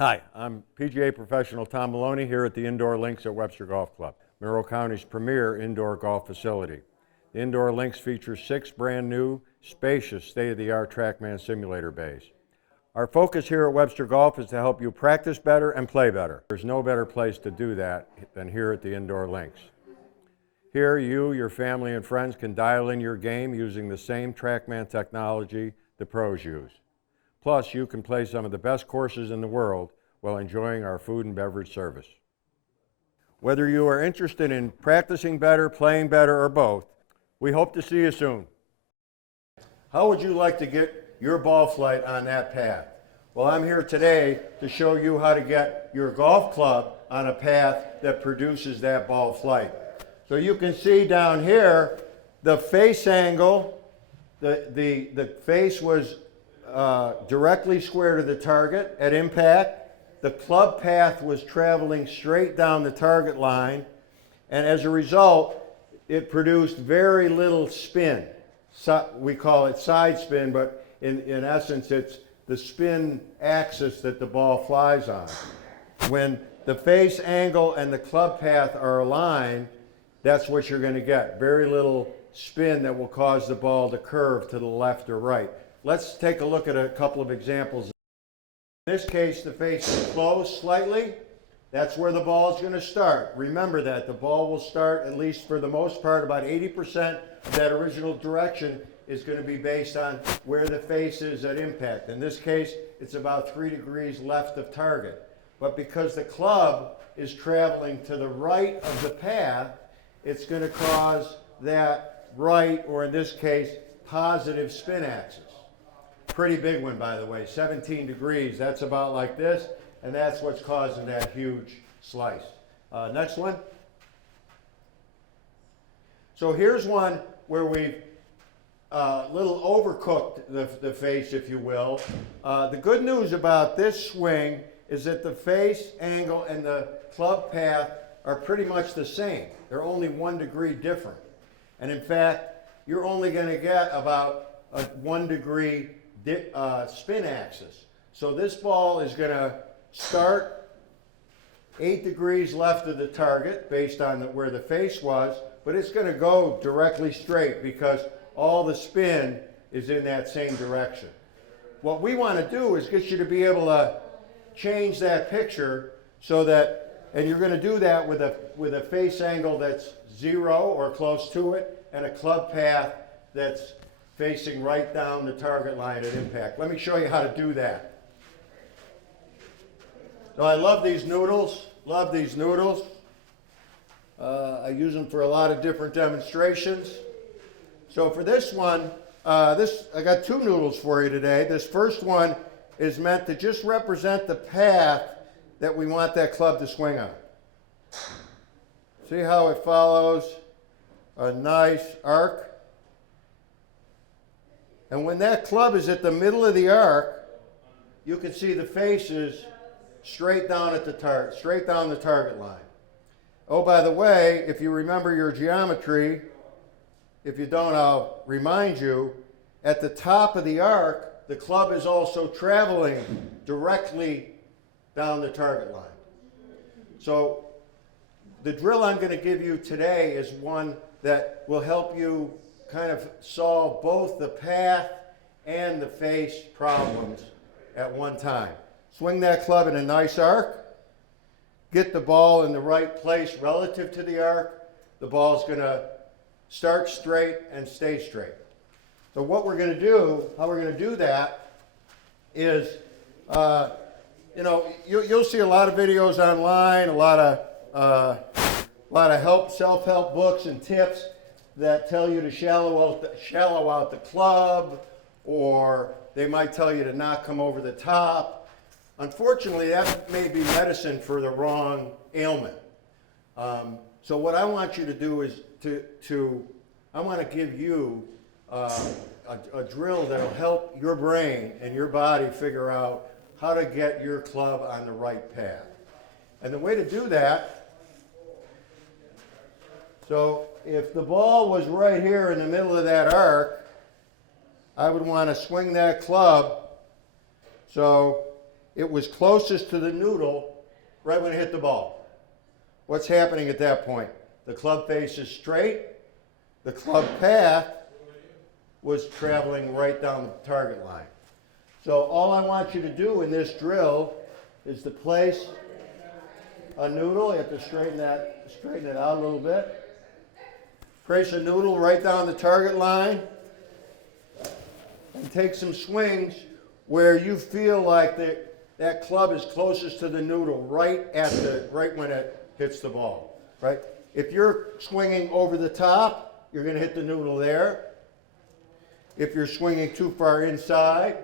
Hi, I'm PGA professional Tom Maloney here at the Indoor Links at Webster Golf Club, Monroe County's premier indoor golf facility. The Indoor Links features 6 brand new, spacious, state-of-the-art TrackMan simulator bays. Our focus here at Webster Golf is to help you practice better and play better. There's no better place to do that than here at the Indoor Links. Here, you, your family, and friends can dial in your game using the same TrackMan technology the pros use. Plus, you can play some of the best courses in the world while enjoying our food and beverage service. Whether you are interested in practicing better, playing better, or both, we hope to see you soon. How would you like to get your ball flight on that path? Well, I'm here today to show you how to get your golf club on a path that produces that ball flight. So you can see down here, the face angle, the face was directly square to the target at impact. The club path was traveling straight down the target line, and as a result, it produced very little spin. We call it side spin, but in essence, it's the spin axis that the ball flies on. When the face angle and the club path are aligned, that's what you're going to get. Very little spin that will cause the ball to curve to the left or right. Let's take a look at a couple of examples. In this case, the face is closed slightly. That's where the ball is going to start. Remember that. The ball will start, at least for the most part, about 80% of that original direction is going to be based on where the face is at impact. In this case, it's about 3 degrees left of target. But because the club is traveling to the right of the path, it's going to cause that right, or in this case, positive spin axis. Pretty big one, by the way, 17 degrees. That's about like this, and that's what's causing that huge slice. Next one. So here's one where we've little overcooked the face, if you will. The good news about this swing is that the face angle and the club path are pretty much the same. They're only 1 degree different. And in fact, you're only going to get about a 1 degree spin axis. So this ball is going to start 8 degrees left of the target based on where the face was, but it's going to go directly straight because all the spin is in that same direction. What we want to do is get you to be able to change that picture so that, and you're going to do that with a face angle that's 0 or close to it, and a club path that's facing right down the target line at impact. Let me show you how to do that. So I love these noodles, I use them for a lot of different demonstrations. So for this one, I got 2 noodles for you today. This first one is meant to just represent the path that we want that club to swing on. See how it follows a nice arc? And when that club is at the middle of the arc, you can see the face is straight down at the target, straight down the target line. Oh, by the way, if you remember your geometry, if you don't, I'll remind you, at the top of the arc, the club is also traveling directly down the target line. So the drill I'm going to give you today is one that will help you kind of solve both the path and the face problems at one time. Swing that club in a nice arc. Get the ball in the right place relative to the arc. The ball is going to start straight and stay straight. So what we're going to do, how we're going to do that is, you'll see a lot of videos online, a lot of self-help books and tips that tell you to shallow out the club, or they might tell you to not come over the top. Unfortunately, that may be medicine for the wrong ailment. So what I want you to do is I want to give you a drill that will help your brain and your body figure out how to get your club on the right path. And the way to do that, so if the ball was right here in the middle of that arc, I would want to swing that club so it was closest to the noodle right when it hit the ball. What's happening at that point? The club face is straight. The club path was traveling right down the target line. So all I want you to do in this drill is to place a noodle. You have to straighten it out a little bit. Place a noodle right down the target line and take some swings where you feel like that club is closest to the noodle right when it hits the ball, right? If you're swinging over the top, you're going to hit the noodle there. If you're swinging too far inside,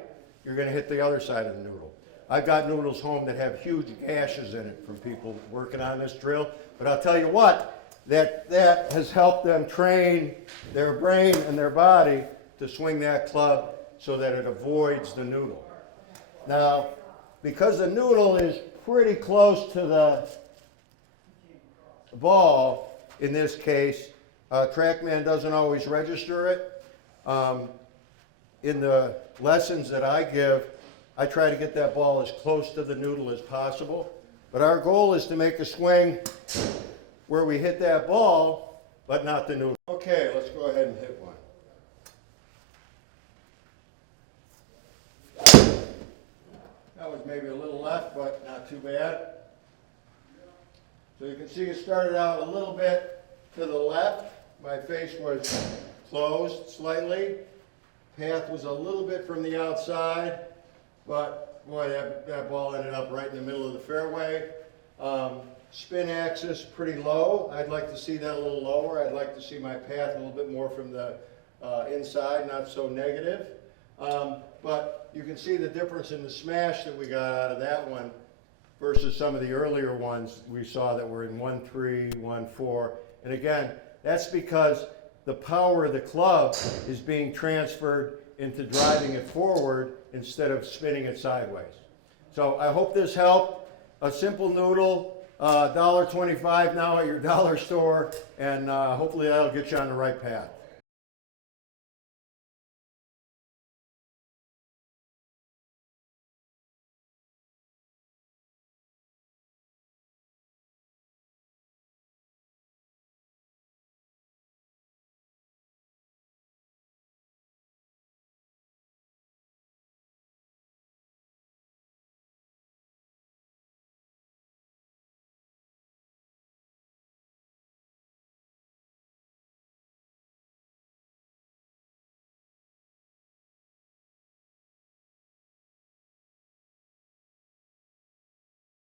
you're going to hit the other side of the noodle. I've got noodles home that have huge gashes in it from people working on this drill, but I'll tell you what, that has helped them train their brain and their body to swing that club so that it avoids the noodle. Now, because the noodle is pretty close to the ball, in this case, TrackMan doesn't always register it. In the lessons that I give, I try to get that ball as close to the noodle as possible. But our goal is to make a swing where we hit that ball, but not the noodle. Okay, let's go ahead and hit one. That was maybe a little left, but not too bad. So you can see it started out a little bit to the left. My face was closed slightly. Path was a little bit from the outside, but boy, that ball ended up right in the middle of the fairway. Spin axis pretty low. I'd like to see that a little lower. I'd like to see my path a little bit more from the inside, not so negative. But you can see the difference in the smash that we got out of that one versus some of the earlier ones we saw that were in 1-3, 1-4. And again, that's because the power of the club is being transferred into driving it forward instead of spinning it sideways. So I hope this helped. A simple noodle, $1.25 now at your dollar store, and hopefully that'll get you on the right path.